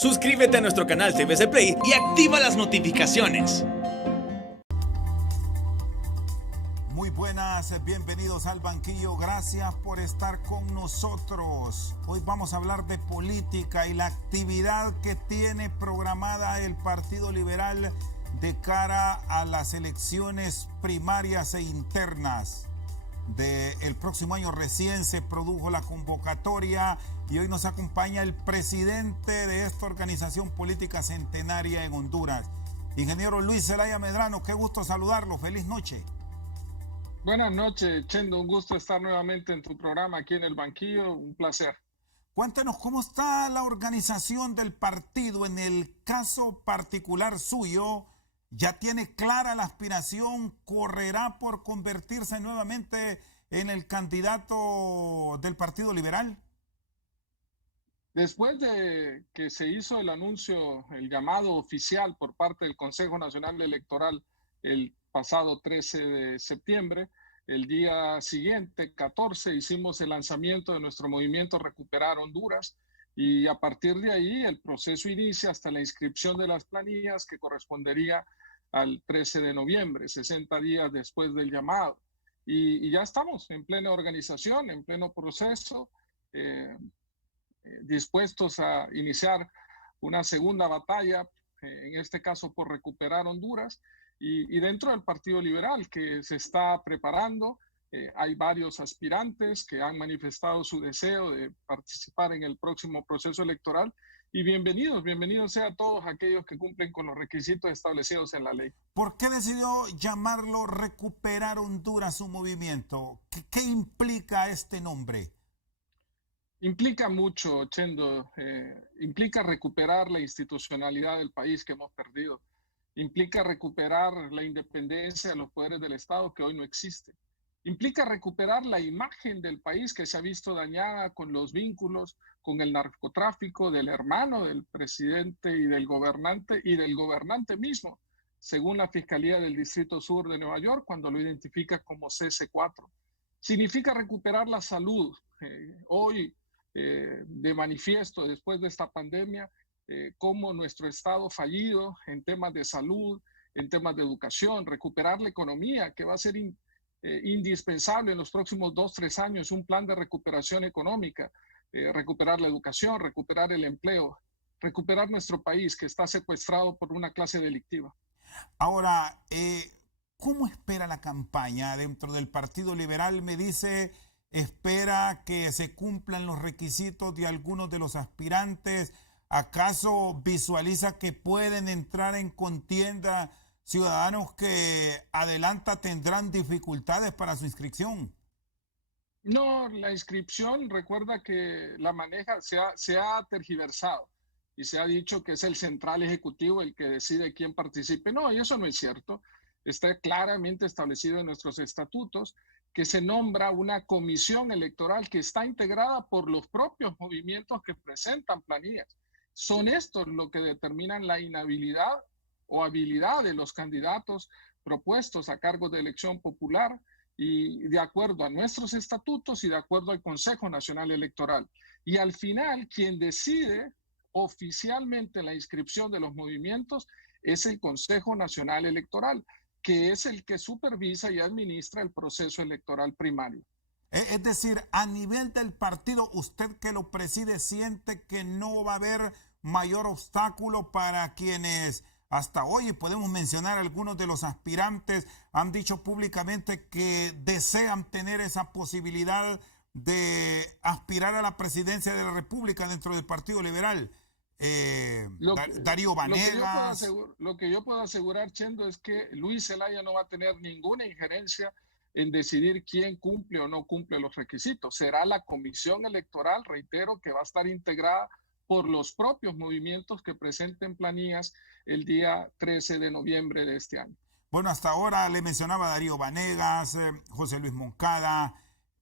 Suscríbete a nuestro canal CBC Play y activa las notificaciones. Muy buenas, bienvenidos al banquillo, gracias por estar con nosotros. Hoy vamos a hablar de política y la actividad que tiene programada el Partido Liberal de cara a las elecciones primarias e internas del próximo año. Recién se produjo la convocatoria y hoy nos acompaña el presidente de esta organización política centenaria en Honduras, ingeniero Luis Zelaya Medrano. Qué gusto saludarlo, feliz noche. Buenas noches, Chendo, un gusto estar nuevamente en tu programa aquí en el banquillo, un placer. Cuéntenos cómo está la organización del partido en el caso particular suyo. ¿Ya tiene clara la aspiración? ¿Correrá por convertirse nuevamente en el candidato del Partido Liberal? Después de que se hizo el anuncio, el llamado oficial por parte del Consejo Nacional Electoral el pasado 13 de septiembre, el día siguiente, 14, hicimos el lanzamiento de nuestro movimiento Recuperar Honduras y a partir de ahí el proceso inicia hasta la inscripción de las planillas que correspondería al 13 de noviembre, 60 días después del llamado. Y ya estamos en plena organización, en pleno proceso, dispuestos a iniciar una segunda batalla, en este caso por recuperar Honduras, y dentro del Partido Liberal que se está preparando, hay varios aspirantes que han manifestado su deseo de participar en el próximo proceso electoral, y bienvenidos sean todos aquellos que cumplen con los requisitos establecidos en la ley. ¿Por qué decidió llamarlo Recuperar Honduras su movimiento? ¿Qué implica este nombre? Implica mucho, Chendo, implica recuperar la institucionalidad del país que hemos perdido, implica recuperar la independencia de los poderes del Estado que hoy no existe, implica recuperar la imagen del país que se ha visto dañada con los vínculos con el narcotráfico del hermano del presidente y del gobernante mismo, según la Fiscalía del Distrito Sur de Nueva York, cuando lo identifica como CC4. Significa recuperar la salud. Hoy, de manifiesto después de esta pandemia, cómo nuestro Estado fallido en temas de salud, en temas de educación, recuperar la economía, que va a ser indispensable en los próximos 2-3 años, un plan de recuperación económica, recuperar la educación, recuperar el empleo, recuperar nuestro país que está secuestrado por una clase delictiva. Ahora, ¿cómo espera la campaña dentro del Partido Liberal? Me dice, espera que se cumplan los requisitos de algunos de los aspirantes. ¿Acaso visualiza que pueden entrar en contienda ciudadanos que adelanta tendrán dificultades para su inscripción? No, la inscripción, recuerda que la maneja, se ha tergiversado y se ha dicho que es el central ejecutivo el que decide quién participe. No, y eso no es cierto. Está claramente establecido en nuestros estatutos que se nombra una comisión electoral que está integrada por los propios movimientos que presentan planillas. Son estos los que determinan la inhabilidad o habilidad de los candidatos propuestos a cargos de elección popular, y de acuerdo a nuestros estatutos y de acuerdo al Consejo Nacional Electoral. Y al final, quien decide oficialmente la inscripción de los movimientos es el Consejo Nacional Electoral, que es el que supervisa y administra el proceso electoral primario. Es decir, a nivel del partido, usted que lo preside, ¿siente que no va a haber mayor obstáculo para quienes hasta hoy, podemos mencionar algunos de los aspirantes, han dicho públicamente que desean tener esa posibilidad de aspirar a la presidencia de la República dentro del Partido Liberal? Darío Vanegas. Lo que yo puedo asegurar, Chendo, es que Luis Zelaya no va a tener ninguna injerencia en decidir quién cumple o no cumple los requisitos. Será la comisión electoral, reitero, que va a estar integrada por los propios movimientos que presenten planillas el día 13 de noviembre de este año. Bueno, hasta ahora le mencionaba Darío Vanegas, José Luis Moncada,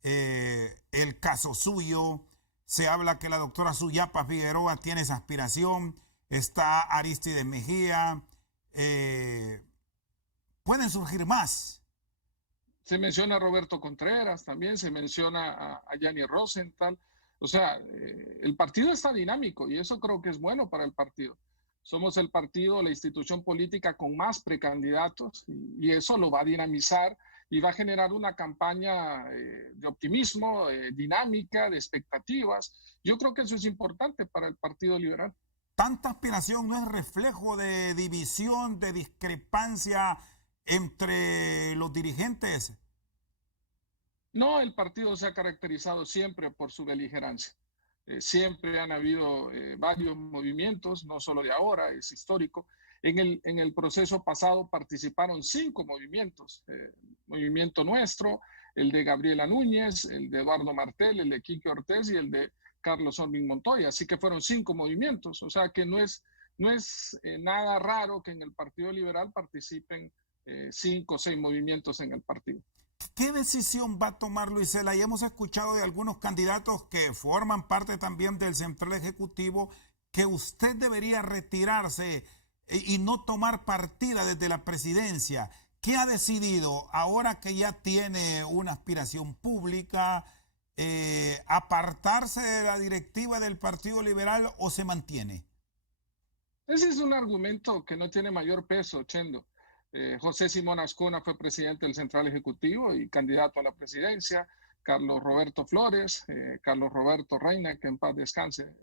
el caso suyo. Se habla que la doctora Suyapa Figueroa tiene esa aspiración. Está Aristides Mejía. Pueden surgir más. Se menciona a Roberto Contreras, también se menciona a Yanni Rosenthal. O sea, el partido está dinámico y eso creo que es bueno para el partido. Somos el partido, la institución política con más precandidatos y eso lo va a dinamizar y va a generar una campaña de optimismo, dinámica, de expectativas. Yo creo que eso es importante para el Partido Liberal. ¿Tanta aspiración no es reflejo de división, de discrepancia entre los dirigentes? No, el partido se ha caracterizado siempre por su beligerancia. Siempre han habido varios movimientos, no solo de ahora, es histórico. En el proceso pasado participaron 5 movimientos. Movimiento Nuestro, el de Gabriela Núñez, el de Eduardo Martel, el de Quique Ortiz y el de Carlos Orvin Montoya. Así que fueron 5 movimientos. O sea que no es nada raro que en el Partido Liberal participen 5 o 6 movimientos en el partido. ¿Qué decisión va a tomar Luis Zelaya? Hemos escuchado de algunos candidatos que forman parte también del Central Ejecutivo que usted debería retirarse y no tomar partida desde la presidencia. ¿Qué ha decidido ahora que ya tiene una aspiración pública, apartarse de la directiva del Partido Liberal o se mantiene? Ese es un argumento que no tiene mayor peso, Chendo. José Simón Azcona fue presidente del Central Ejecutivo y candidato a la presidencia. Carlos Roberto Flores, Carlos Roberto Reina, que en paz descanse.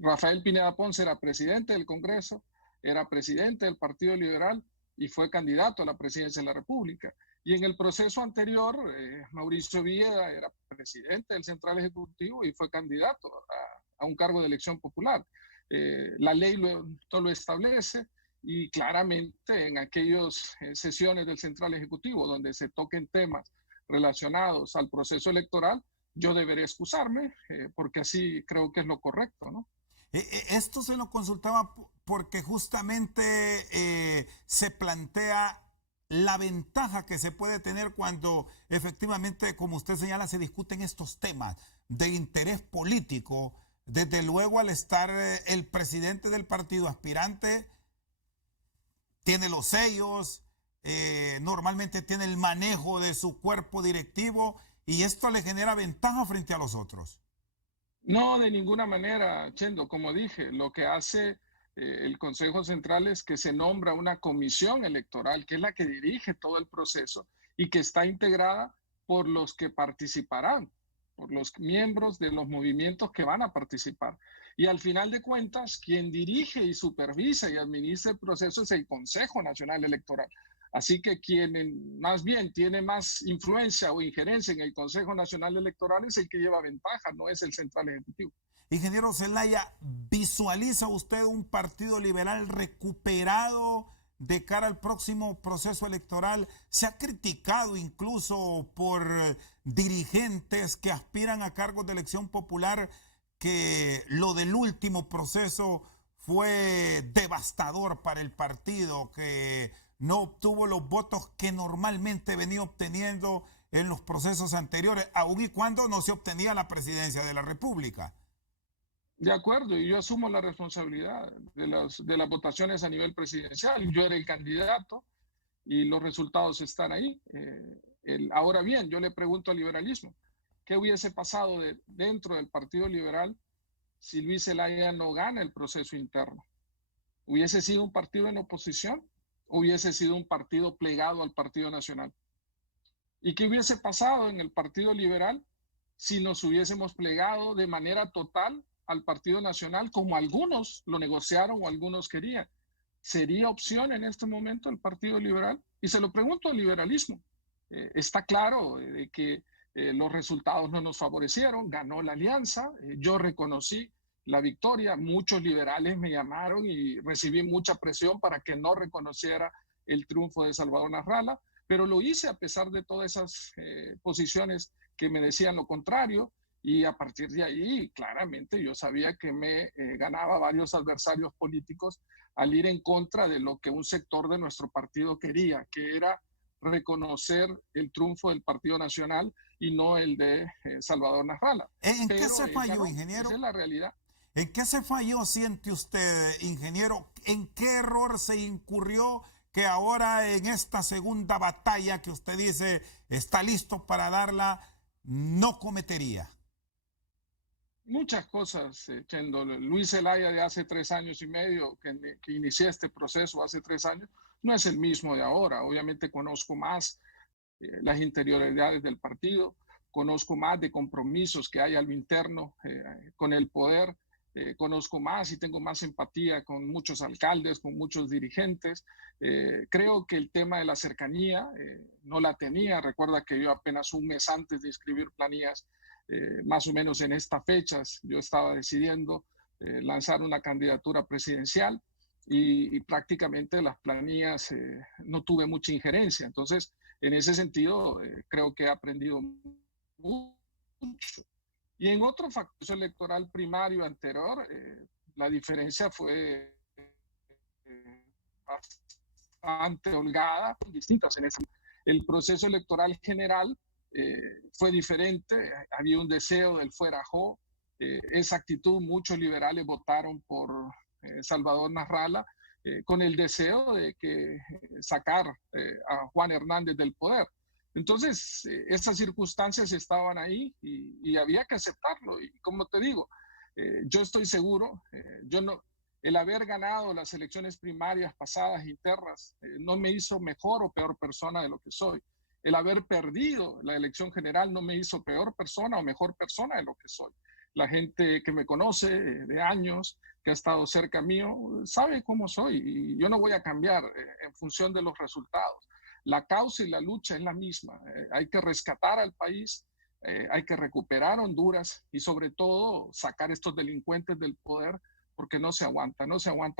Rafael Pineda Ponce era presidente del Congreso, era presidente del Partido Liberal y fue candidato a la presidencia de la República. Y en el proceso anterior, Mauricio Villeda era presidente del Central Ejecutivo y fue candidato a un cargo de elección popular. La ley todo lo establece. Y claramente en aquellas sesiones del Central Ejecutivo donde se toquen temas relacionados al proceso electoral, yo deberé excusarme porque así creo que es lo correcto, ¿no? Esto se lo consultaba porque justamente se plantea la ventaja que se puede tener cuando efectivamente, como usted señala, se discuten estos temas de interés político. Desde luego, al estar el presidente del partido aspirante, tiene los sellos, normalmente tiene el manejo de su cuerpo directivo y esto le genera ventaja frente a los otros. No, de ninguna manera, Chendo. Como dije, lo que hace el Consejo Central es que se nombra una comisión electoral, que es la que dirige todo el proceso y que está integrada por los que participarán, por los miembros de los movimientos que van a participar. Y al final de cuentas, quien dirige y supervisa y administra el proceso es el Consejo Nacional Electoral. Así que quien más bien tiene más influencia o injerencia en el Consejo Nacional Electoral es el que lleva ventaja, no es el Central Ejecutivo. Ingeniero Zelaya, ¿visualiza usted un partido liberal recuperado de cara al próximo proceso electoral? Se ha criticado incluso por dirigentes que aspiran a cargos de elección popular que lo del último proceso fue devastador para el partido, que no obtuvo los votos que normalmente venía obteniendo en los procesos anteriores, aun y cuando no se obtenía la presidencia de la República. De acuerdo, y yo asumo la responsabilidad de las votaciones a nivel presidencial. Yo era el candidato y los resultados están ahí. Ahora bien, yo le pregunto al liberalismo, ¿qué hubiese pasado dentro del Partido Liberal si Luis Zelaya no gana el proceso interno? ¿Hubiese sido un partido en oposición o hubiese sido un partido plegado al Partido Nacional? ¿Y qué hubiese pasado en el Partido Liberal si nos hubiésemos plegado de manera total al Partido Nacional, como algunos lo negociaron o algunos querían? ¿Sería opción en este momento el Partido Liberal? Y se lo pregunto al liberalismo. Está claro de que los resultados no nos favorecieron, ganó la alianza, yo reconocí la victoria, muchos liberales me llamaron y recibí mucha presión para que no reconociera el triunfo de Salvador Narrala, pero lo hice a pesar de todas esas posiciones que me decían lo contrario, y a partir de ahí claramente yo sabía que me ganaba varios adversarios políticos al ir en contra de lo que un sector de nuestro partido quería, que era reconocer el triunfo del Partido Nacional y no el de Salvador Narrala. ¿En qué se falló, ingeniero? Esa es la realidad. ¿En qué se falló, siente usted, ingeniero? ¿En qué error se incurrió que ahora en esta segunda batalla que usted dice está listo para darla, no cometería? Muchas cosas, Chendo. Luis Zelaya de hace 3 años y medio, que inicié este proceso hace 3 años, no es el mismo de ahora. Obviamente conozco más las interioridades del partido, conozco más de compromisos que hay a lo interno con el poder, conozco más y tengo más empatía con muchos alcaldes, con muchos dirigentes. Creo que el tema de la cercanía no la tenía. Recuerda que yo apenas un mes antes de inscribir planillas, más o menos en estas fechas, yo estaba decidiendo lanzar una candidatura presidencial y prácticamente las planillas no tuve mucha injerencia. Entonces, en ese sentido, creo que he aprendido mucho. Y en otro factor electoral primario anterior, la diferencia fue bastante holgada, distintas en ese. El proceso electoral general fue diferente, había un deseo del fuera Jo, esa actitud, muchos liberales votaron por Salvador Nasralla, con el deseo de que sacar a Juan Hernández del poder. Entonces, esas circunstancias estaban ahí y había que aceptarlo. Y como te digo, yo estoy seguro, el haber ganado las elecciones primarias pasadas internas no me hizo mejor o peor persona de lo que soy. El haber perdido la elección general no me hizo peor persona o mejor persona de lo que soy. La gente que me conoce de años, que ha estado cerca mío, sabe cómo soy y yo no voy a cambiar en función de los resultados. La causa y la lucha es la misma. Hay que rescatar al país, hay que recuperar Honduras y sobre todo sacar estos delincuentes del poder porque no se aguanta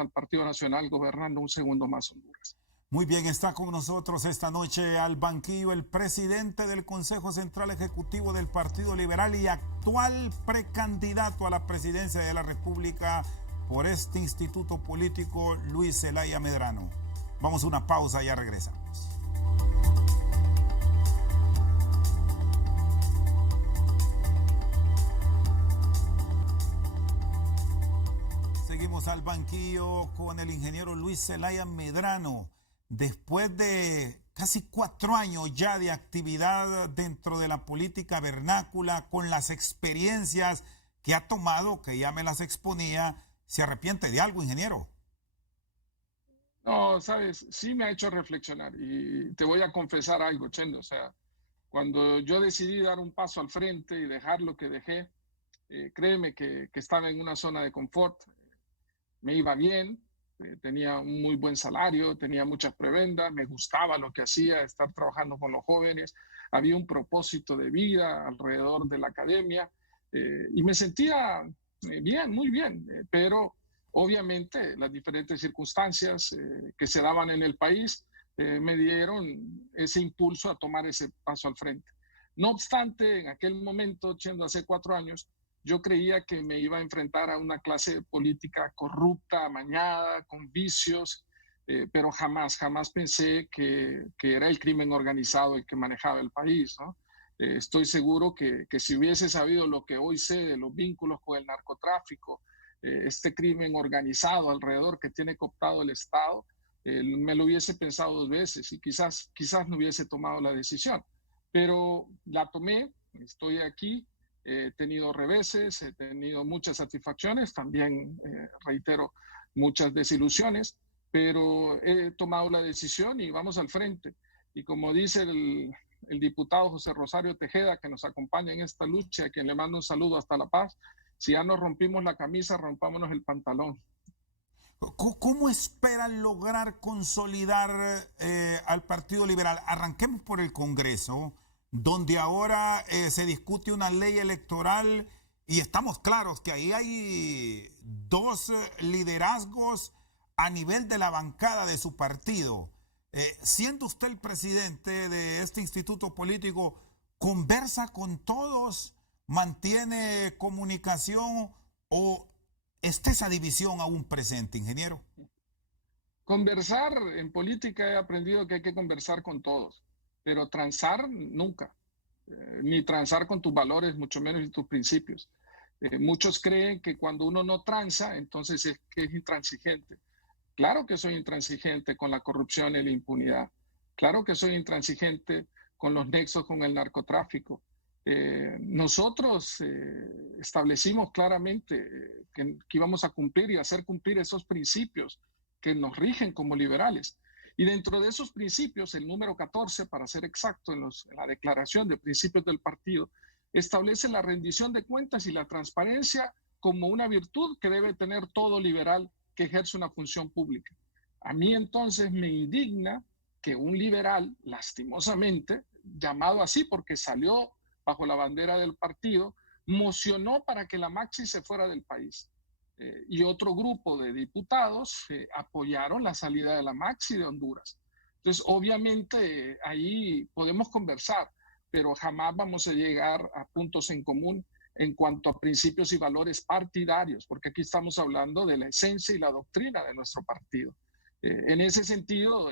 el Partido Nacional gobernando un segundo más Honduras. Muy bien, está con nosotros esta noche al banquillo el presidente del Consejo Central Ejecutivo del Partido Liberal y actual precandidato a la presidencia de la República por este instituto político, Luis Zelaya Medrano. Vamos a una pausa y ya regresamos. Seguimos al banquillo con el ingeniero Luis Zelaya Medrano. Después de casi 4 años ya de actividad dentro de la política vernácula, con las experiencias que ha tomado, que ya me las exponía, ¿se arrepiente de algo, ingeniero? No, sabes, sí me ha hecho reflexionar y te voy a confesar algo, Chendo. O sea, cuando yo decidí dar un paso al frente y dejar lo que dejé, créeme que estaba en una zona de confort, me iba bien. Tenía un muy buen salario, tenía muchas prebendas, me gustaba lo que hacía, estar trabajando con los jóvenes, había un propósito de vida alrededor de la academia y me sentía bien, muy bien, pero obviamente las diferentes circunstancias que se daban en el país me dieron ese impulso a tomar ese paso al frente. No obstante, en aquel momento, hace 4 años, yo creía que me iba a enfrentar a una clase política corrupta, amañada, con vicios, pero jamás pensé que era el crimen organizado el que manejaba el país, ¿no? Estoy seguro que si hubiese sabido lo que hoy sé de los vínculos con el narcotráfico, este crimen organizado alrededor que tiene cooptado el Estado, me lo hubiese pensado 2 veces y quizás no hubiese tomado la decisión. Pero la tomé, estoy aquí. He tenido reveses, he tenido muchas satisfacciones, también, reitero, muchas desilusiones, pero he tomado la decisión y vamos al frente. Y como dice el diputado José Rosario Tejeda, que nos acompaña en esta lucha, a quien le mando un saludo hasta La Paz, si ya nos rompimos la camisa, rompámonos el pantalón. ¿Cómo esperan lograr consolidar al Partido Liberal? Arranquemos por el Congreso, donde ahora se discute una ley electoral y estamos claros que ahí hay 2 liderazgos a nivel de la bancada de su partido. Siendo usted el presidente de este instituto político, ¿conversa con todos? ¿Mantiene comunicación o está esa división aún presente, ingeniero? Conversar en política he aprendido que hay que conversar con todos, pero transar nunca, ni transar con tus valores, mucho menos en tus principios. Muchos creen que cuando uno no transa, entonces es que es intransigente. Claro que soy intransigente con la corrupción y la impunidad. Claro que soy intransigente con los nexos con el narcotráfico. Nosotros establecimos claramente que íbamos a cumplir y hacer cumplir esos principios que nos rigen como liberales. Y dentro de esos principios, el número 14, para ser exacto, en la declaración de principios del partido, establece la rendición de cuentas y la transparencia como una virtud que debe tener todo liberal que ejerce una función pública. A mí entonces me indigna que un liberal, lastimosamente, llamado así porque salió bajo la bandera del partido, mocionó para que la Maxi se fuera del país. Y otro grupo de diputados apoyaron la salida de la Maxi de Honduras. Entonces, obviamente, ahí podemos conversar, pero jamás vamos a llegar a puntos en común en cuanto a principios y valores partidarios, porque aquí estamos hablando de la esencia y la doctrina de nuestro partido. En ese sentido,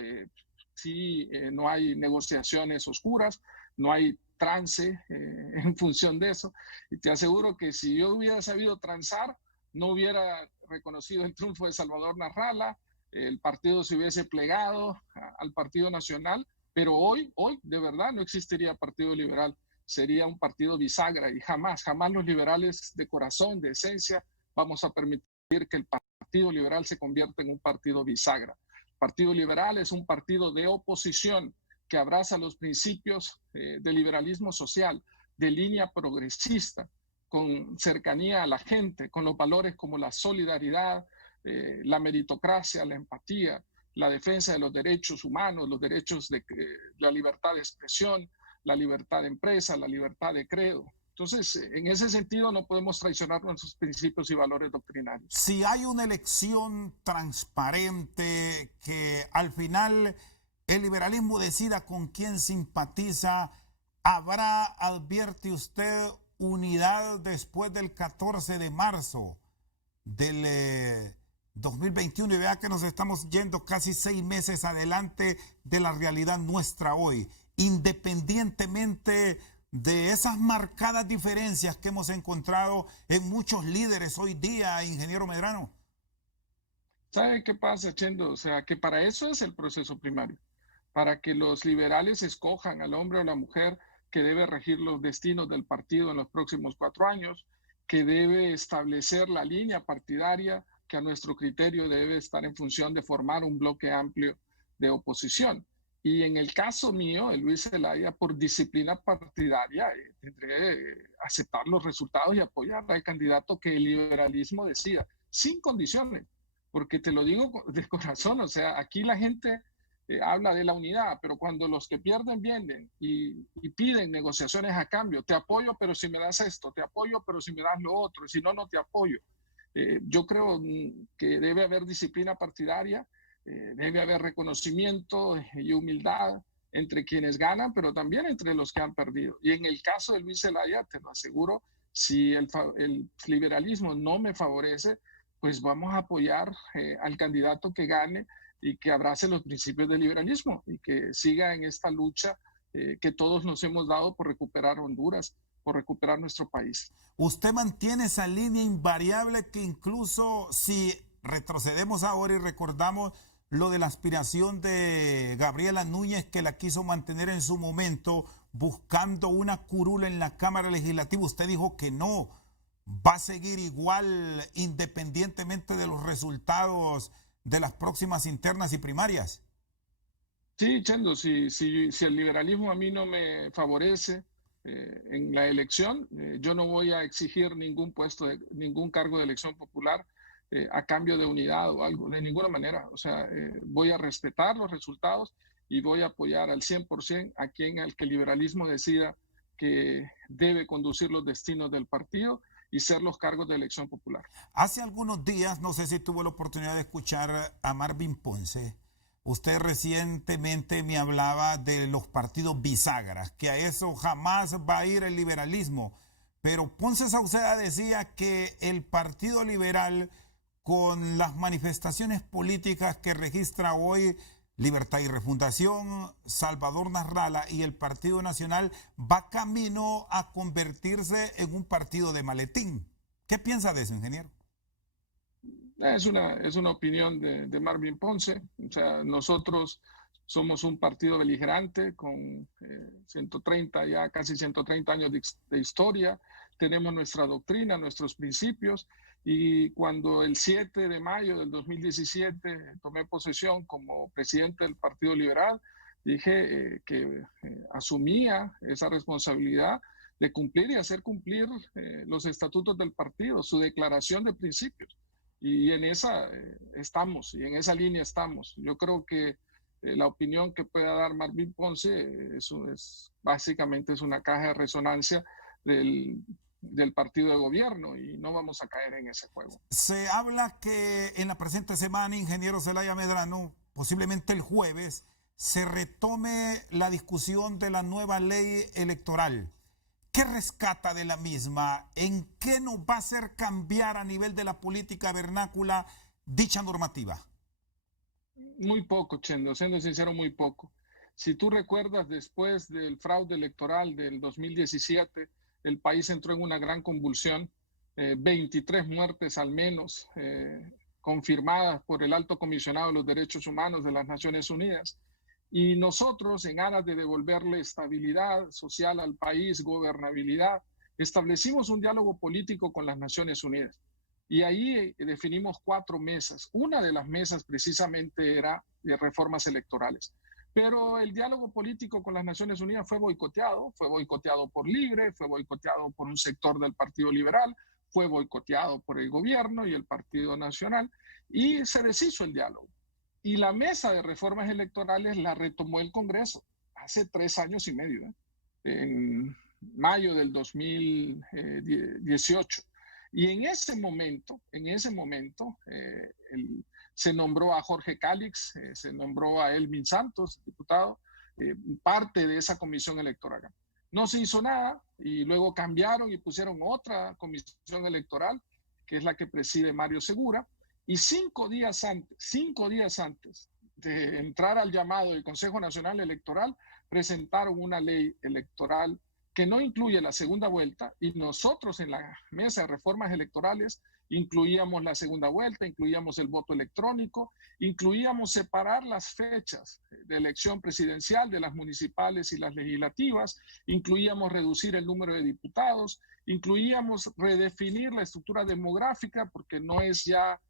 sí, no hay negociaciones oscuras, no hay trance en función de eso. Y te aseguro que si yo hubiera sabido transar, no hubiera reconocido el triunfo de Salvador Narrala, el partido se hubiese plegado al Partido Nacional, pero hoy, de verdad, no existiría Partido Liberal. Sería un partido bisagra y jamás los liberales de corazón, de esencia, vamos a permitir que el Partido Liberal se convierta en un partido bisagra. El Partido Liberal es un partido de oposición que abraza los principios del liberalismo social, de línea progresista, con cercanía a la gente, con los valores como la solidaridad, la meritocracia, la empatía, la defensa de los derechos humanos, los derechos de la libertad de expresión, la libertad de empresa, la libertad de credo. Entonces, en ese sentido no podemos traicionar nuestros principios y valores doctrinarios. Si hay una elección transparente, que al final el liberalismo decida con quién simpatiza, ¿habrá, advierte usted, unidad después del 14 de marzo del 2021? Y vea que nos estamos yendo casi 6 meses adelante de la realidad nuestra hoy, independientemente de esas marcadas diferencias que hemos encontrado en muchos líderes hoy día, ingeniero Medrano. ¿Sabe qué pasa, Chendo? O sea, que para eso es el proceso primario, para que los liberales escojan al hombre o la mujer que debe regir los destinos del partido en los próximos 4 años, que debe establecer la línea partidaria que a nuestro criterio debe estar en función de formar un bloque amplio de oposición. Y en el caso mío, de Luis Zelaya, por disciplina partidaria, tendré que aceptar los resultados y apoyar al candidato que el liberalismo decida, sin condiciones, porque te lo digo de corazón, o sea, aquí la gente habla de la unidad, pero cuando los que pierden vienen y piden negociaciones a cambio, te apoyo, pero si me das esto, te apoyo, pero si me das lo otro, y si no, no te apoyo. Yo creo que debe haber disciplina partidaria, debe haber reconocimiento y humildad entre quienes ganan, pero también entre los que han perdido. Y en el caso de Luis Zelaya, te lo aseguro, si el liberalismo no me favorece, pues vamos a apoyar al candidato que gane y que abrace los principios del liberalismo y que siga en esta lucha que todos nos hemos dado por recuperar Honduras, por recuperar nuestro país. Usted mantiene esa línea invariable que incluso si retrocedemos ahora y recordamos lo de la aspiración de Gabriela Núñez, que la quiso mantener en su momento buscando una curula en la Cámara Legislativa, usted dijo que no, va a seguir igual independientemente de los resultados de las próximas internas y primarias. Sí, Chendo, si el liberalismo a mí no me favorece en la elección, yo no voy a exigir ningún puesto, ningún cargo de elección popular a cambio de unidad o algo, de ninguna manera. O sea, voy a respetar los resultados y voy a apoyar al 100% a quien al que el liberalismo decida que debe conducir los destinos del partido y ser los cargos de elección popular. Hace algunos días, no sé si tuvo la oportunidad de escuchar a Marvin Ponce, usted recientemente me hablaba de los partidos bisagras, que a eso jamás va a ir el liberalismo, pero Ponce Sauceda decía que el Partido Liberal, con las manifestaciones políticas que registra hoy Libertad y Refundación, Salvador Narrala y el Partido Nacional, va camino a convertirse en un partido de maletín. ¿Qué piensa de eso, ingeniero? Es una opinión de Marvin Ponce. O sea, nosotros Somos un partido beligerante con 130, ya casi 130 años de historia. Tenemos nuestra doctrina, nuestros principios. Y cuando el 7 de mayo del 2017 tomé posesión como presidente del Partido Liberal, dije que asumía esa responsabilidad de cumplir y hacer cumplir los estatutos del partido, su declaración de principios. Y en esa estamos, y en esa línea estamos. Yo creo que la opinión que pueda dar Marvin Ponce básicamente es una caja de resonancia del partido de gobierno y no vamos a caer en ese juego. Se habla que en la presente semana, ingeniero Zelaya Medrano, posiblemente el jueves, se retome la discusión de la nueva ley electoral. ¿Qué rescata de la misma? ¿En qué nos va a hacer cambiar a nivel de la política vernácula dicha normativa? Muy poco, Chendo, siendo sincero, muy poco. Si tú recuerdas, después del fraude electoral del 2017, el país entró en una gran convulsión, 23 muertes al menos, confirmadas por el Alto Comisionado de los Derechos Humanos de las Naciones Unidas. Y nosotros, en aras de devolverle estabilidad social al país, gobernabilidad, establecimos un diálogo político con las Naciones Unidas. Y ahí definimos 4 mesas. Una de las mesas precisamente era de reformas electorales. Pero el diálogo político con las Naciones Unidas fue boicoteado por Libre, fue boicoteado por un sector del Partido Liberal, fue boicoteado por el gobierno y el Partido Nacional, y se deshizo el diálogo. Y la mesa de reformas electorales la retomó el Congreso hace 3 años y medio, en mayo del 2018. Y en ese momento se nombró a Jorge Cálix, se nombró a Elvin Santos, diputado, parte de esa comisión electoral. No se hizo nada y luego cambiaron y pusieron otra comisión electoral, que es la que preside Mario Segura. Y 5 días antes de entrar al llamado del Consejo Nacional Electoral, presentaron una ley electoral que no incluye la segunda vuelta, y nosotros en la mesa de reformas electorales incluíamos la segunda vuelta, incluíamos el voto electrónico, incluíamos separar las fechas de elección presidencial de las municipales y las legislativas, incluíamos reducir el número de diputados, incluíamos redefinir la estructura demográfica, porque no es ya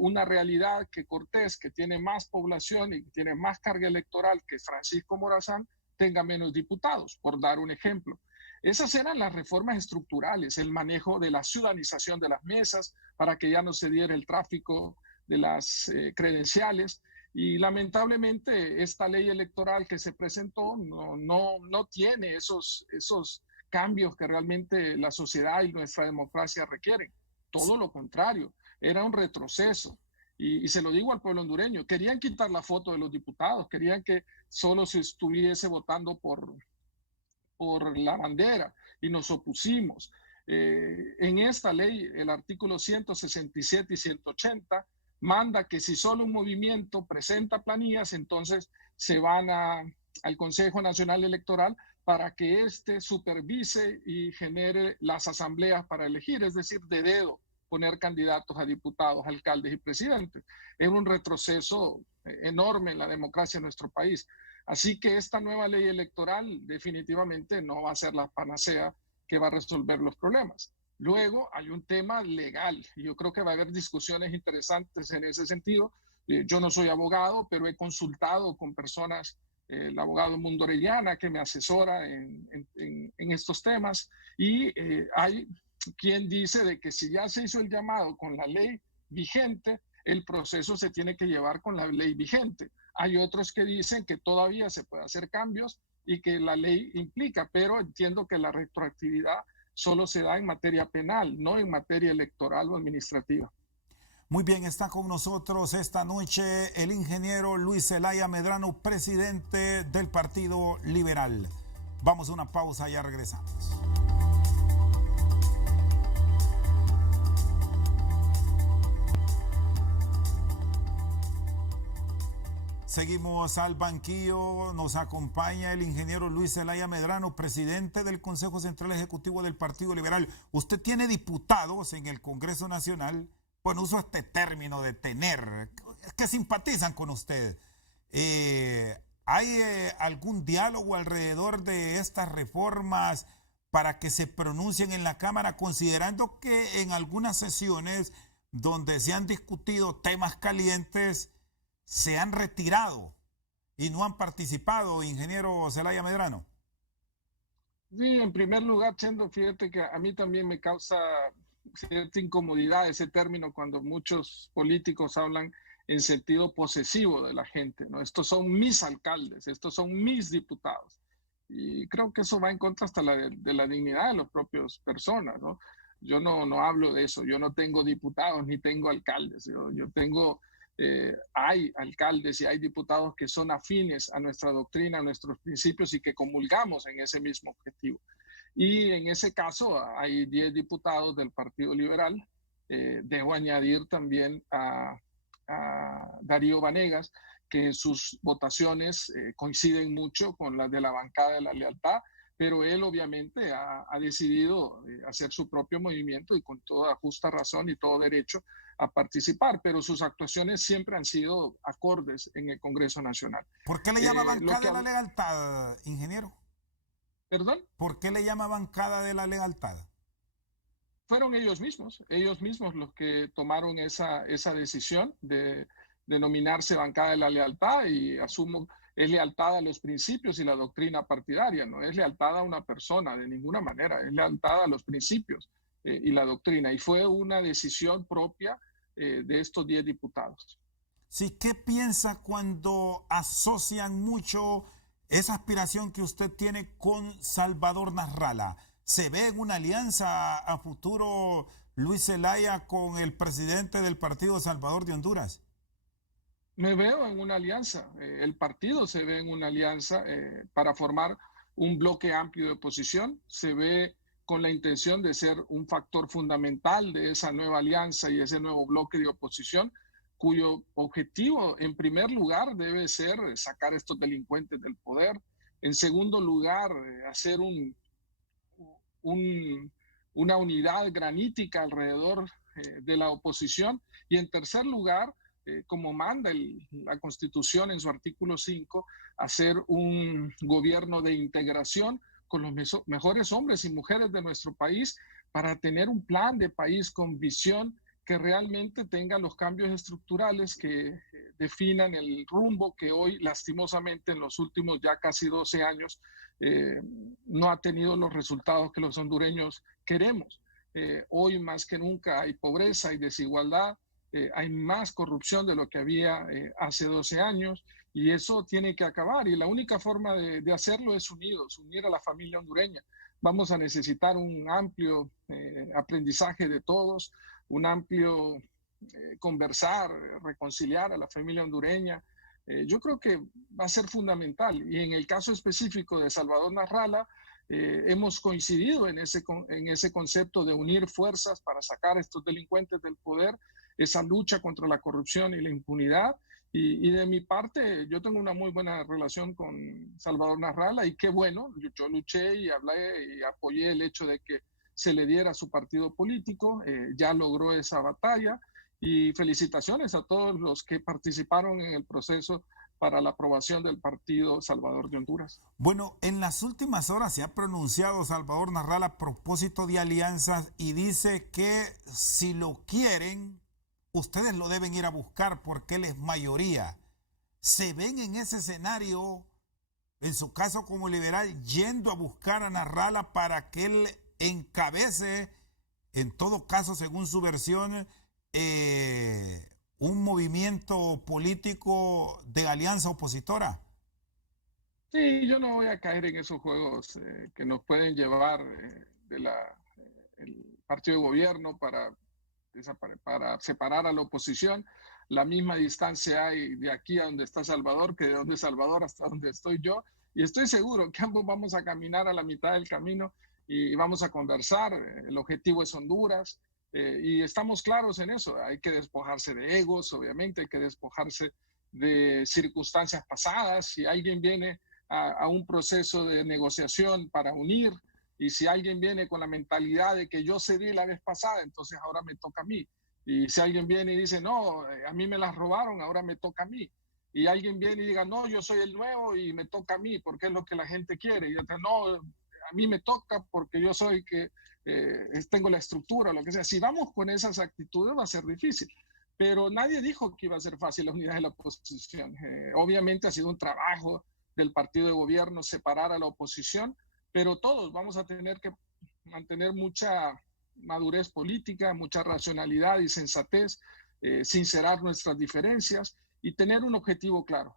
una realidad que Cortés, que tiene más población y que tiene más carga electoral que Francisco Morazán, tenga menos diputados, por dar un ejemplo. Esas eran las reformas estructurales, el manejo de la ciudadanización de las mesas para que ya no se diera el tráfico de las credenciales. Y lamentablemente esta ley electoral que se presentó no tiene esos cambios que realmente la sociedad y nuestra democracia requieren. Todo lo contrario, era un retroceso. Y se lo digo al pueblo hondureño, querían quitar la foto de los diputados, querían que solo se estuviese votando por la bandera, y nos opusimos. En esta ley, el artículo 167 y 180 manda que si solo un movimiento presenta planillas, entonces se van al Consejo Nacional Electoral para que éste supervise y genere las asambleas para elegir, es decir, de dedo, poner candidatos a diputados, alcaldes y presidentes. Es un retroceso enorme en la democracia de nuestro país. Así que esta nueva ley electoral definitivamente no va a ser la panacea que va a resolver los problemas. Luego hay un tema legal y yo creo que va a haber discusiones interesantes en ese sentido. Yo no soy abogado, pero he consultado con personas, el abogado Mundo Orellana, que me asesora en estos temas, y hay quien dice de que si ya se hizo el llamado con la ley vigente, el proceso se tiene que llevar con la ley vigente. Hay otros que dicen que todavía se puede hacer cambios y que la ley implica, pero entiendo que la retroactividad solo se da en materia penal, no en materia electoral o administrativa. Muy bien, está con nosotros esta noche el ingeniero Luis Zelaya Medrano, presidente del Partido Liberal. Vamos a una pausa, ya regresamos. Seguimos al banquillo, nos acompaña el ingeniero Luis Zelaya Medrano, presidente del Consejo Central Ejecutivo del Partido Liberal. Usted tiene diputados en el Congreso Nacional, bueno, uso este término de tener, que simpatizan con usted. ¿Hay algún diálogo alrededor de estas reformas para que se pronuncien en la Cámara, considerando que en algunas sesiones donde se han discutido temas calientes se han retirado y no han participado, ingeniero Zelaya Medrano? Sí, en primer lugar, Chendo, fíjate que a mí también me causa cierta incomodidad ese término cuando muchos políticos hablan en sentido posesivo de la gente, ¿no? Estos son mis alcaldes, estos son mis diputados. Y creo que eso va en contra hasta de la dignidad de las propias personas, ¿no? Yo no hablo de eso, yo no tengo diputados ni tengo alcaldes, yo tengo, hay alcaldes y hay diputados que son afines a nuestra doctrina, a nuestros principios y que comulgamos en ese mismo objetivo. Y en ese caso hay 10 diputados del Partido Liberal. Debo añadir también a Darío Vanegas, que en sus votaciones coinciden mucho con las de la bancada de la lealtad, pero él obviamente ha decidido hacer su propio movimiento y con toda justa razón y todo derecho a participar, pero sus actuaciones siempre han sido acordes en el Congreso Nacional. ¿Por qué le llama bancada de la lealtad, ingeniero? ¿Perdón? ¿Por qué le llama bancada de la lealtad? Fueron ellos mismos los que tomaron esa decisión de denominarse bancada de la lealtad, y asumo es lealtad a los principios y la doctrina partidaria, no es lealtad a una persona de ninguna manera, es lealtad a los principios y la doctrina, y fue una decisión propia de estos 10 diputados. Sí, ¿qué piensa cuando asocian mucho esa aspiración que usted tiene con Salvador Nasralla? ¿Se ve en una alianza a futuro Luis Zelaya con el presidente del Partido Salvador de Honduras? Me veo en una alianza, el partido se ve en una alianza para formar un bloque amplio de oposición, se ve con la intención de ser un factor fundamental de esa nueva alianza y ese nuevo bloque de oposición, cuyo objetivo en primer lugar debe ser sacar a estos delincuentes del poder, en segundo lugar hacer una unidad granítica alrededor de la oposición, y en tercer lugar, como manda la Constitución en su artículo 5, hacer un gobierno de integración con los mejores hombres y mujeres de nuestro país para tener un plan de país con visión que realmente tenga los cambios estructurales que definan el rumbo que hoy, lastimosamente, en los últimos ya casi 12 años, no ha tenido los resultados que los hondureños queremos. Hoy más que nunca hay pobreza, hay desigualdad, hay más corrupción de lo que había hace 12 años, y eso tiene que acabar, y la única forma de hacerlo es unidos, unir a la familia hondureña. Vamos a necesitar un amplio aprendizaje de todos, un amplio conversar, reconciliar a la familia hondureña. Yo creo que va a ser fundamental, y en el caso específico de Salvador Nasralla, hemos coincidido en ese concepto de unir fuerzas para sacar a estos delincuentes del poder, esa lucha contra la corrupción y la impunidad. Y de mi parte, yo tengo una muy buena relación con Salvador Nasralla, y qué bueno, yo luché y hablé y apoyé el hecho de que se le diera a su partido político, ya logró esa batalla, y felicitaciones a todos los que participaron en el proceso para la aprobación del Partido Salvador de Honduras. Bueno, en las últimas horas se ha pronunciado Salvador Nasralla a propósito de alianzas y dice que si lo quieren, ustedes lo deben ir a buscar porque él es mayoría. ¿Se ven en ese escenario, en su caso como liberal, yendo a buscar a Nasralla para que él encabece, en todo caso, según su versión, un movimiento político de alianza opositora? Sí, yo no voy a caer en esos juegos que nos pueden llevar del partido de gobierno para separar a la oposición. La misma distancia hay de aquí a donde está Salvador que de donde Salvador hasta donde estoy yo, y estoy seguro que ambos vamos a caminar a la mitad del camino y vamos a conversar. El objetivo es Honduras, y estamos claros en eso. Hay que despojarse de egos, obviamente, hay que despojarse de circunstancias pasadas. Si alguien viene a un proceso de negociación para unir, y si alguien viene con la mentalidad de que yo cedí la vez pasada, entonces ahora me toca a mí. Y si alguien viene y dice, no, a mí me las robaron, ahora me toca a mí. y alguien viene y diga, no, yo soy el nuevo y me toca a mí porque es lo que la gente quiere, y otro, no, a mí me toca porque yo soy que tengo la estructura, lo que sea. Si vamos con esas actitudes va a ser difícil, pero nadie dijo que iba a ser fácil la unidad de la oposición. Obviamente ha sido un trabajo del partido de gobierno separar a la oposición, pero todos vamos a tener que mantener mucha madurez política, mucha racionalidad y sensatez, sincerar nuestras diferencias y tener un objetivo claro.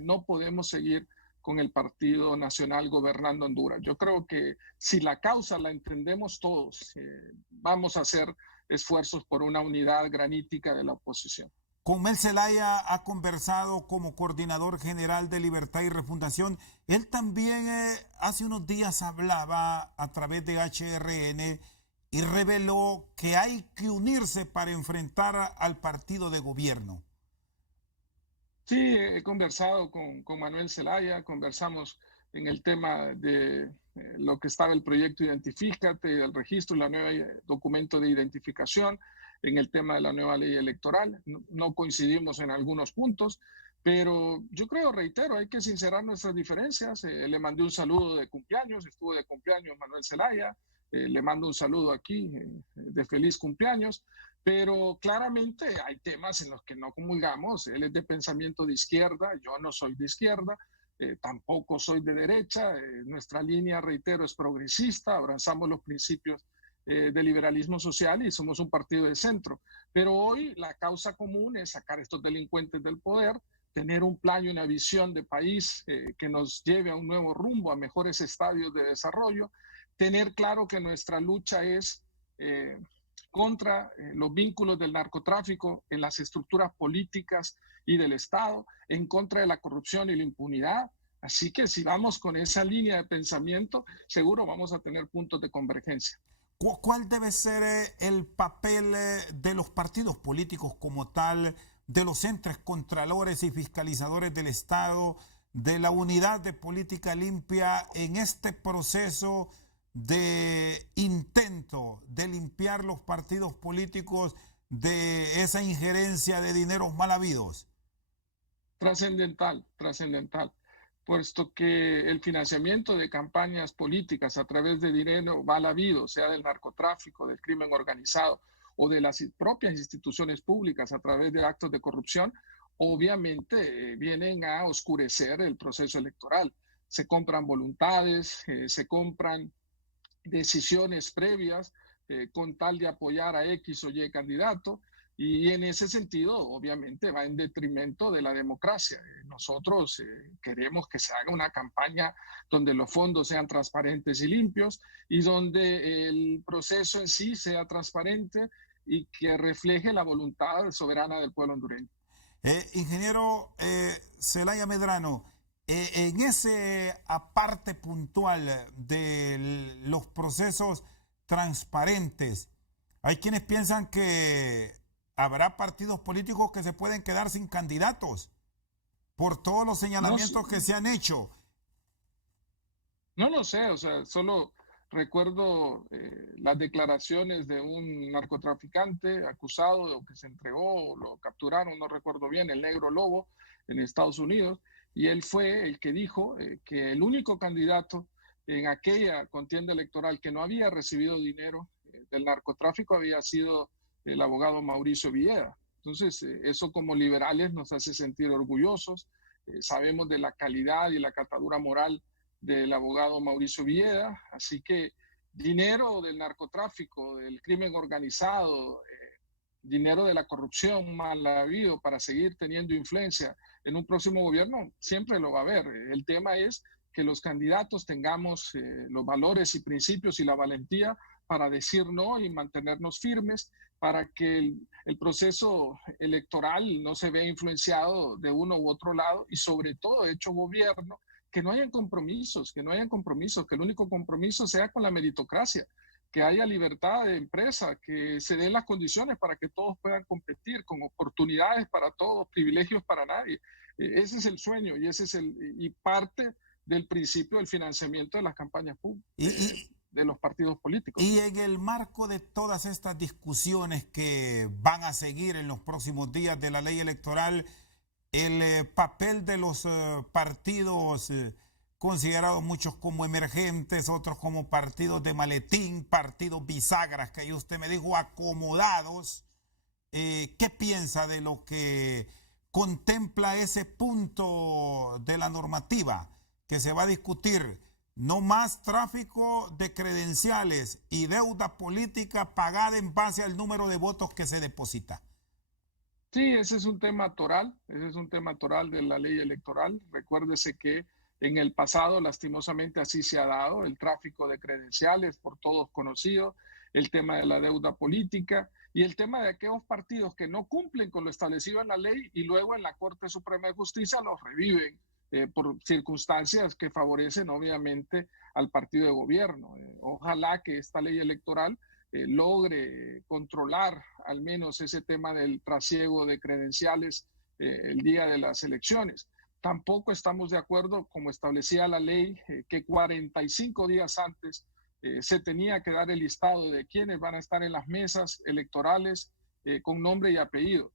No podemos seguir con el Partido Nacional gobernando Honduras. Yo creo que si la causa la entendemos todos, vamos a hacer esfuerzos por una unidad granítica de la oposición. Con Mel Zelaya ha conversado como coordinador general de Libertad y Refundación. Él también hace unos días hablaba a través de HRN y reveló que hay que unirse para enfrentar al partido de gobierno. Sí, he conversado con Manuel Zelaya, conversamos en el tema de lo que estaba el proyecto Identifícate, del registro, el nuevo documento de identificación, en el tema de la nueva ley electoral. No coincidimos en algunos puntos, pero yo creo, reitero, hay que sincerar nuestras diferencias. Le mandé un saludo de cumpleaños, estuvo de cumpleaños Manuel Zelaya, le mando un saludo aquí de feliz cumpleaños. Pero claramente hay temas en los que no comulgamos. Él es de pensamiento de izquierda, yo no soy de izquierda, tampoco soy de derecha. Nuestra línea, reitero, es progresista, abrazamos los principios del liberalismo social y somos un partido de centro. Pero hoy la causa común es sacar a estos delincuentes del poder, tener un plan y una visión de país que nos lleve a un nuevo rumbo, a mejores estadios de desarrollo, tener claro que nuestra lucha es contra los vínculos del narcotráfico en las estructuras políticas y del Estado, en contra de la corrupción y la impunidad. Así que si vamos con esa línea de pensamiento, seguro vamos a tener puntos de convergencia. ¿Cuál debe ser el papel de los partidos políticos como tal, de los entes contralores y fiscalizadores del Estado, de la unidad de política limpia en este proceso de intento de limpiar los partidos políticos de esa injerencia de dineros mal habidos? Trascendental, puesto que el financiamiento de campañas políticas a través de dinero mal habido, sea del narcotráfico, del crimen organizado o de las propias instituciones públicas a través de actos de corrupción, obviamente vienen a oscurecer el proceso electoral. Se compran voluntades, se compran decisiones previas con tal de apoyar a X o Y candidato, y en ese sentido obviamente va en detrimento de la democracia. Nosotros queremos que se haga una campaña donde los fondos sean transparentes y limpios y donde el proceso en sí sea transparente y que refleje la voluntad soberana del pueblo hondureño. Ingeniero Zelaya Medrano, en ese aparte puntual de los procesos transparentes, hay quienes piensan que habrá partidos políticos que se pueden quedar sin candidatos por todos los señalamientos que se han hecho. No lo sé, o sea, solo recuerdo las declaraciones de un narcotraficante acusado que se entregó, lo capturaron, no recuerdo bien, el Negro Lobo en Estados Unidos, y él fue el que dijo que el único candidato en aquella contienda electoral que no había recibido dinero del narcotráfico había sido el abogado Mauricio Villeda. Entonces, eso como liberales nos hace sentir orgullosos. Sabemos de la calidad y la catadura moral del abogado Mauricio Villeda, así que dinero del narcotráfico, del crimen organizado, dinero de la corrupción mal habido para seguir teniendo influencia en un próximo gobierno, siempre lo va a haber. El tema es que los candidatos tengamos los valores y principios y la valentía para decir no y mantenernos firmes, para que el proceso electoral no se vea influenciado de uno u otro lado y sobre todo hecho gobierno, que no hayan compromisos, que el único compromiso sea con la meritocracia, que haya libertad de empresa, que se den las condiciones para que todos puedan competir, con oportunidades para todos, privilegios para nadie. Ese es el sueño y ese es y parte del principio del financiamiento de las campañas públicas. De los partidos políticos. Y en el marco de todas estas discusiones que van a seguir en los próximos días de la ley electoral, el papel de los partidos considerados muchos como emergentes, otros como partidos de maletín, partidos bisagras, que ahí usted me dijo acomodados. ¿Qué piensa de lo que contempla ese punto de la normativa que se va a discutir? No más tráfico de credenciales y deuda política pagada en base al número de votos que se deposita. Sí, ese es un tema toral, de la ley electoral. Recuérdese que en el pasado, lastimosamente, así se ha dado el tráfico de credenciales, por todos conocido, el tema de la deuda política y el tema de aquellos partidos que no cumplen con lo establecido en la ley y luego en la Corte Suprema de Justicia los reviven por circunstancias que favorecen obviamente al partido de gobierno. Ojalá que esta ley electoral logre controlar al menos ese tema del trasiego de credenciales el día de las elecciones. Tampoco estamos de acuerdo, como establecía la ley, que 45 días antes se tenía que dar el listado de quienes van a estar en las mesas electorales con nombre y apellido.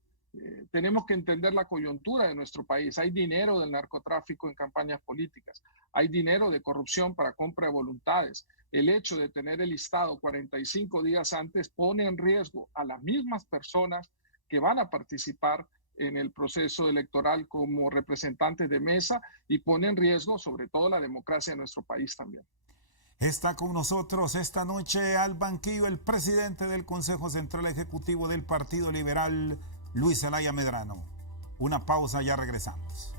Tenemos que entender la coyuntura de nuestro país. Hay dinero del narcotráfico en campañas políticas, hay dinero de corrupción para compra de voluntades. El hecho de tener el listado 45 días antes pone en riesgo a las mismas personas que van a participar en el proceso electoral como representantes de mesa y pone en riesgo sobre todo la democracia de nuestro país también. Está con nosotros esta noche al banquillo el presidente del Consejo Central Ejecutivo del Partido Liberal, Luis Zelaya Medrano. Una pausa, ya regresamos.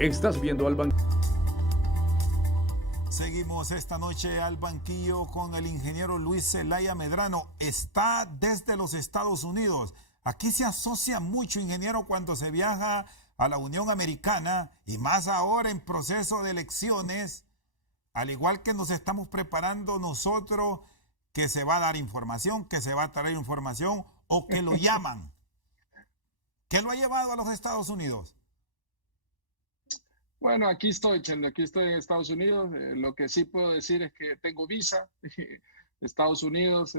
Estás viendo al banquillo. Seguimos esta noche al banquillo con el ingeniero Luis Zelaya Medrano. Está desde los Estados Unidos. Aquí se asocia mucho, ingeniero, cuando se viaja a la Unión Americana y más ahora en proceso de elecciones, al igual que nos estamos preparando nosotros, que se va a dar información, que se va a traer información o que lo llaman. ¿Qué lo ha llevado a los Estados Unidos? Bueno, aquí estoy, Chendo, aquí estoy en Estados Unidos. Lo que sí puedo decir es que tengo visa. Estados Unidos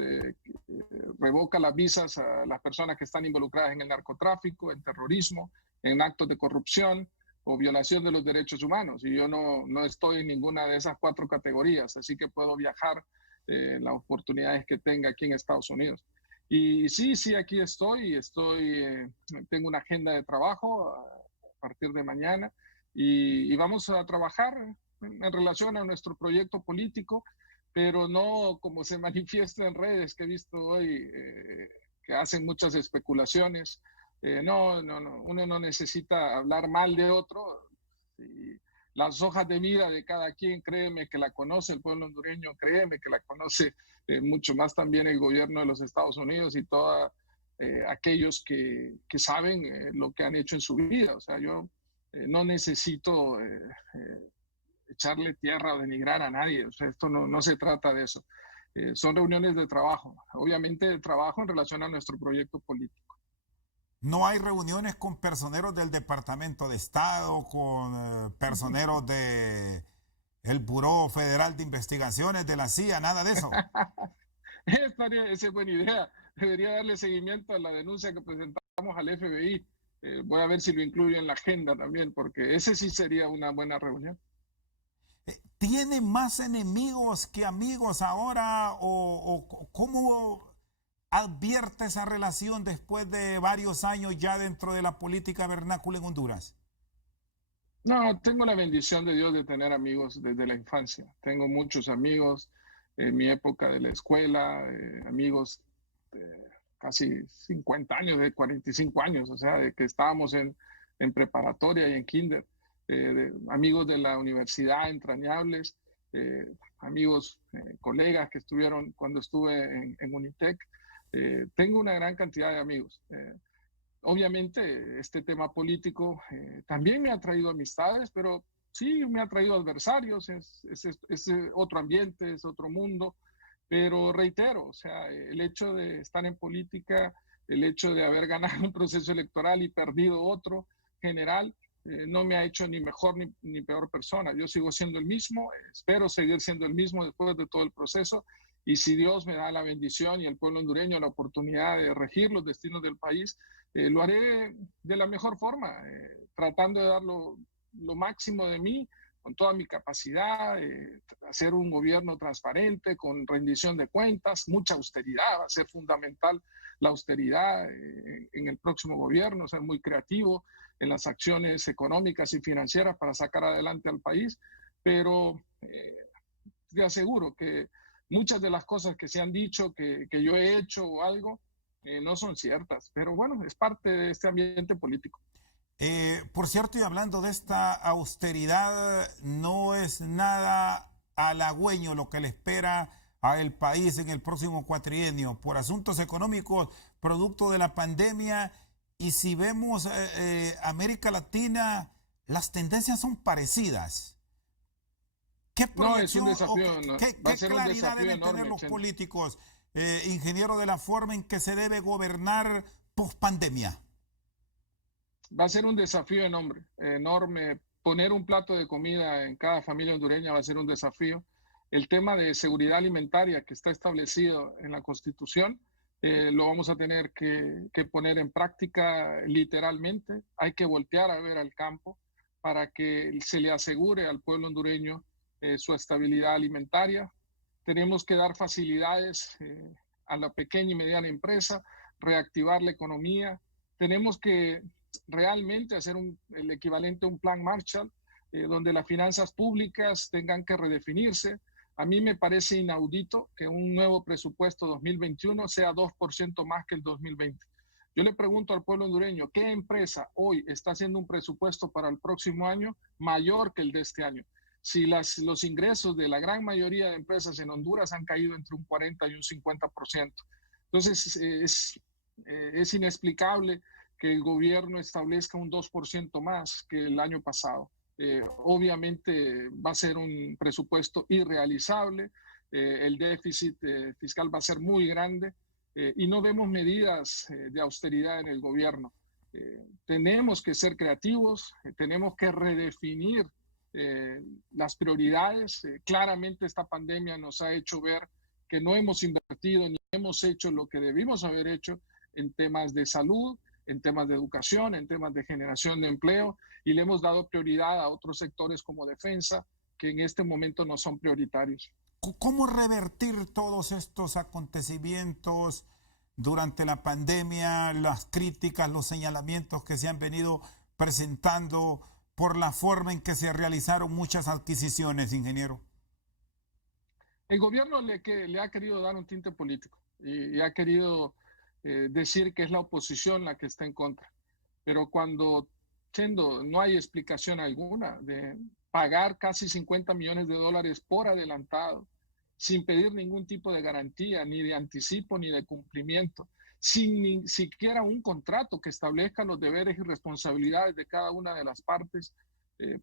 revoca las visas a las personas que están involucradas en el narcotráfico, en terrorismo, en actos de corrupción o violación de los derechos humanos. Y yo no estoy en ninguna de esas 4 categorías, así que puedo viajar en las oportunidades que tenga aquí en Estados Unidos. Y sí, aquí estoy, tengo una agenda de trabajo a partir de mañana. Y vamos a trabajar en relación a nuestro proyecto político, pero no como se manifiesta en redes que he visto hoy, que hacen muchas especulaciones. No, uno no necesita hablar mal de otro. Y las hojas de vida de cada quien, créeme que la conoce el pueblo hondureño, créeme que la conoce mucho más también el gobierno de los Estados Unidos y todos aquellos que saben lo que han hecho en su vida. O sea, yo no necesito echarle tierra o denigrar a nadie. O sea, esto no se trata de eso. Son reuniones de trabajo, obviamente de trabajo en relación a nuestro proyecto político. ¿No hay reuniones con personeros del Departamento de Estado, con personeros del Buró Federal de Investigaciones, de la CIA, nada de eso? Esa es buena idea. Debería darle seguimiento a la denuncia que presentamos al FBI. Voy a ver si lo incluyo en la agenda también, porque ese sí sería una buena reunión. ¿Tiene más enemigos que amigos ahora o cómo advierte esa relación después de varios años ya dentro de la política vernácula en Honduras? No, tengo la bendición de Dios de tener amigos desde la infancia. Tengo muchos amigos en mi época de la escuela, amigos de casi 50 años, de 45 años, o sea, de que estábamos en preparatoria y en kinder, amigos de la universidad entrañables, amigos, colegas que estuvieron cuando estuve en Unitec. Tengo una gran cantidad de amigos. Obviamente, este tema político también me ha traído amistades, pero sí me ha traído adversarios, es otro ambiente, es otro mundo. Pero reitero, o sea, el hecho de estar en política, el hecho de haber ganado un proceso electoral y perdido otro general, no me ha hecho ni mejor ni peor persona. Yo sigo siendo el mismo, espero seguir siendo el mismo después de todo el proceso. Y si Dios me da la bendición y el pueblo hondureño la oportunidad de regir los destinos del país, lo haré de la mejor forma, tratando de dar lo máximo de mí, con toda mi capacidad, hacer un gobierno transparente, con rendición de cuentas, mucha austeridad. Va a ser fundamental la austeridad en el próximo gobierno, ser muy creativo en las acciones económicas y financieras para sacar adelante al país. Pero te aseguro que muchas de las cosas que se han dicho, que yo he hecho o algo, no son ciertas. Pero bueno, es parte de este ambiente político. Por cierto, y hablando de esta austeridad, no es nada halagüeño lo que le espera al país en el próximo cuatrienio por asuntos económicos, producto de la pandemia. Y si vemos América Latina, las tendencias son parecidas. ¿Qué proyección, no, es un desafío, qué claridad deben tener los políticos, ingeniero, de la forma en que se debe gobernar post pandemia? Va a ser un desafío enorme. Poner un plato de comida en cada familia hondureña va a ser un desafío. El tema de seguridad alimentaria que está establecido en la Constitución, lo vamos a tener que poner en práctica literalmente. Hay que voltear a ver al campo para que se le asegure al pueblo hondureño su estabilidad alimentaria. Tenemos que dar facilidades a la pequeña y mediana empresa, reactivar la economía. Tenemos que realmente hacer el equivalente a un plan Marshall, donde las finanzas públicas tengan que redefinirse. A mí me parece inaudito que un nuevo presupuesto 2021 sea 2% más que el 2020. Yo le pregunto al pueblo hondureño, ¿qué empresa hoy está haciendo un presupuesto para el próximo año mayor que el de este año? Si los ingresos de la gran mayoría de empresas en Honduras han caído entre un 40 y un 50%. Entonces, es inexplicable que el gobierno establezca un 2% más que el año pasado. Obviamente va a ser un presupuesto irrealizable, el déficit fiscal va a ser muy grande y no vemos medidas de austeridad en el gobierno. Tenemos que ser creativos, tenemos que redefinir las prioridades. Claramente esta pandemia nos ha hecho ver que no hemos invertido ni hemos hecho lo que debimos haber hecho en temas de salud, en temas de educación, en temas de generación de empleo, y le hemos dado prioridad a otros sectores como defensa, que en este momento no son prioritarios. ¿Cómo revertir todos estos acontecimientos durante la pandemia, las críticas, los señalamientos que se han venido presentando por la forma en que se realizaron muchas adquisiciones, ingeniero? El gobierno le ha querido dar un tinte político y ha querido decir que es la oposición la que está en contra. Pero cuando no hay explicación alguna de pagar casi $50 millones por adelantado, sin pedir ningún tipo de garantía, ni de anticipo, ni de cumplimiento, sin ni siquiera un contrato que establezca los deberes y responsabilidades de cada una de las partes,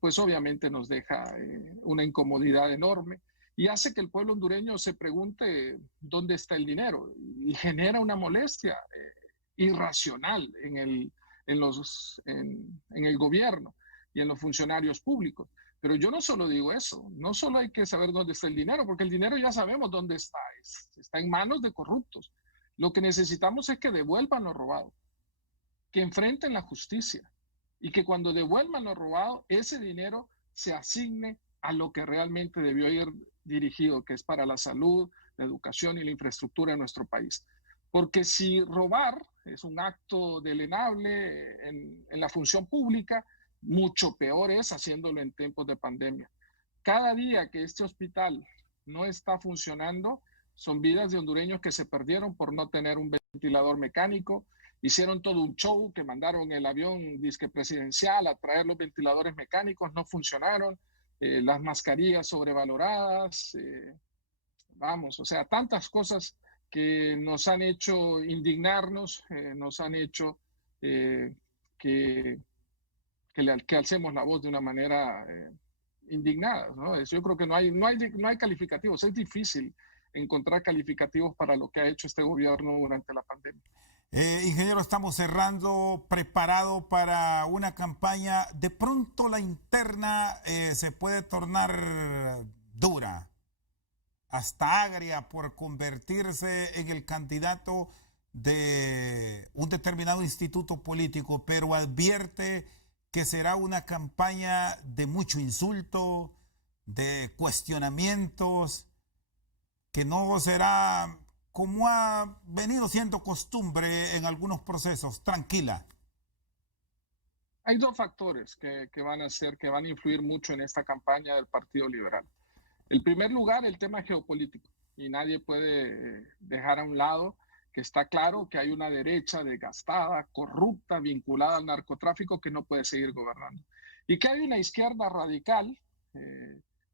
pues obviamente nos deja una incomodidad enorme y hace que el pueblo hondureño se pregunte dónde está el dinero y genera una molestia irracional en el gobierno y en los funcionarios públicos. Pero yo no solo digo eso, no solo hay que saber dónde está el dinero, porque el dinero ya sabemos dónde está, está en manos de corruptos. Lo que necesitamos es que devuelvan lo robado, que enfrenten la justicia y que cuando devuelvan lo robado, ese dinero se asigne a lo que realmente debió ir dirigido, que es para la salud, la educación y la infraestructura de nuestro país. Porque si robar es un acto delenable en la función pública, mucho peor es haciéndolo en tiempos de pandemia. Cada día que este hospital no está funcionando, son vidas de hondureños que se perdieron por no tener un ventilador mecánico. Hicieron todo un show, que mandaron el avión disque presidencial a traer los ventiladores mecánicos, no funcionaron. Las mascarillas sobrevaloradas, o sea, tantas cosas que nos han hecho indignarnos, nos han hecho que alcemos la voz de una manera indignada, ¿no? Yo creo que no hay calificativos, es difícil encontrar calificativos para lo que ha hecho este gobierno durante la pandemia. Ingeniero, estamos cerrando, preparado para una campaña. De pronto la interna se puede tornar dura, hasta agria, por convertirse en el candidato de un determinado instituto político, pero advierte que será una campaña de mucho insulto, de cuestionamientos, que no será como ha venido siendo costumbre en algunos procesos, tranquila. Hay dos factores que van a influir mucho en esta campaña del Partido Liberal. En primer lugar, el tema geopolítico, y nadie puede dejar a un lado que está claro que hay una derecha desgastada, corrupta, vinculada al narcotráfico que no puede seguir gobernando. Y que hay una izquierda radical,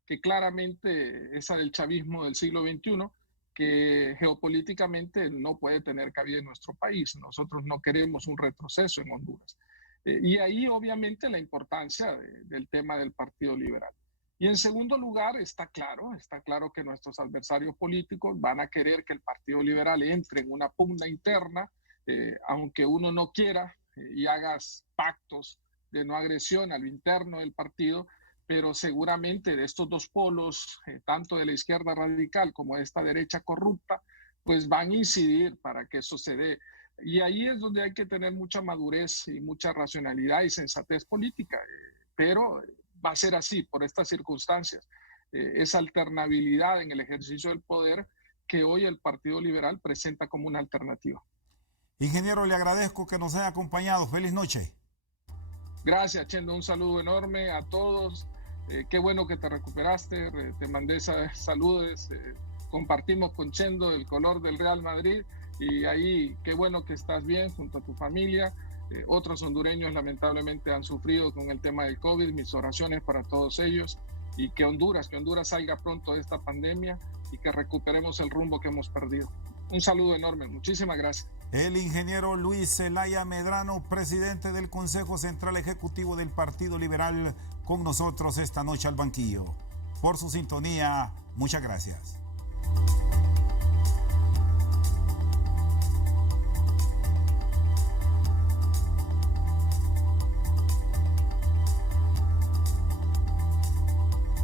que claramente esa del chavismo del siglo XXI, que geopolíticamente no puede tener cabida en nuestro país. Nosotros no queremos un retroceso en Honduras. Y ahí obviamente la importancia del tema del Partido Liberal. Y en segundo lugar, está claro que nuestros adversarios políticos van a querer que el Partido Liberal entre en una pugna interna, aunque uno no quiera y hagas pactos de no agresión a lo interno del partido, pero seguramente de estos dos polos, tanto de la izquierda radical como de esta derecha corrupta, pues van a incidir para que eso se dé. Y ahí es donde hay que tener mucha madurez y mucha racionalidad y sensatez política, pero va a ser así por estas circunstancias. Esa alternabilidad en el ejercicio del poder que hoy el Partido Liberal presenta como una alternativa. Ingeniero, le agradezco que nos haya acompañado. Feliz noche. Gracias, Chendo. Un saludo enorme a todos. Qué bueno que te recuperaste. Te mandé saludos. Compartimos con Chendo el color del Real Madrid. Y ahí, qué bueno que estás bien junto a tu familia. Otros hondureños lamentablemente han sufrido con el tema del COVID. Mis oraciones para todos ellos. Y que Honduras salga pronto de esta pandemia y que recuperemos el rumbo que hemos perdido. Un saludo enorme. Muchísimas gracias. El ingeniero Luis Zelaya Medrano, presidente del Consejo Central Ejecutivo del Partido Liberal, con nosotros esta noche al banquillo. Por su sintonía, muchas gracias.